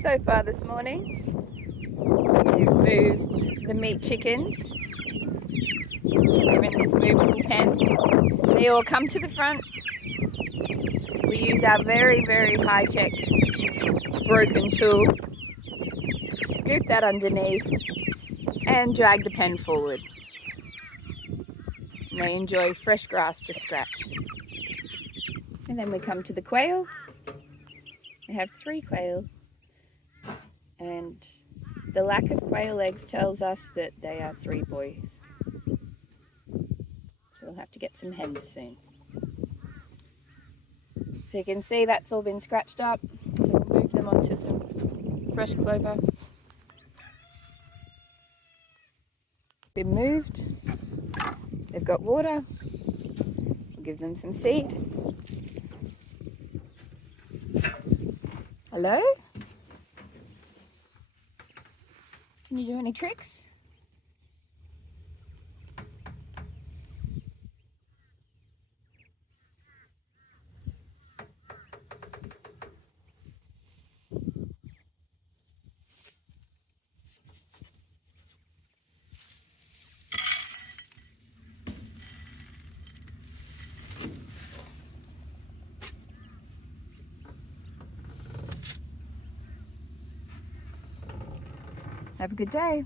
So far this morning, we've moved the meat chickens, given this movable pen. They all come to the front. We use our very, very high-tech broken tool, scoop that underneath and drag the pen forward. And they enjoy fresh grass to scratch. And then we come to the quail. We have 3 quail, and the lack of quail eggs tells us that they are 3 boys. So we'll have to get some hens soon. So you can see that's all been scratched up. So we'll move them onto some fresh clover. Been moved. They've got water. We'll give them some seed. Hello? Can you do any tricks? Have a good day.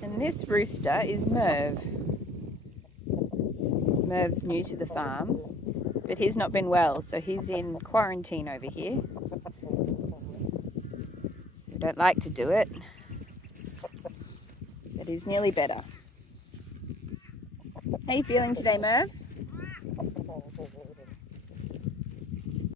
And this rooster is Merv. Merv's new to the farm, but he's not been well, so he's in quarantine over here. We don't like to do it, but he's nearly better. How are you feeling today, Merv?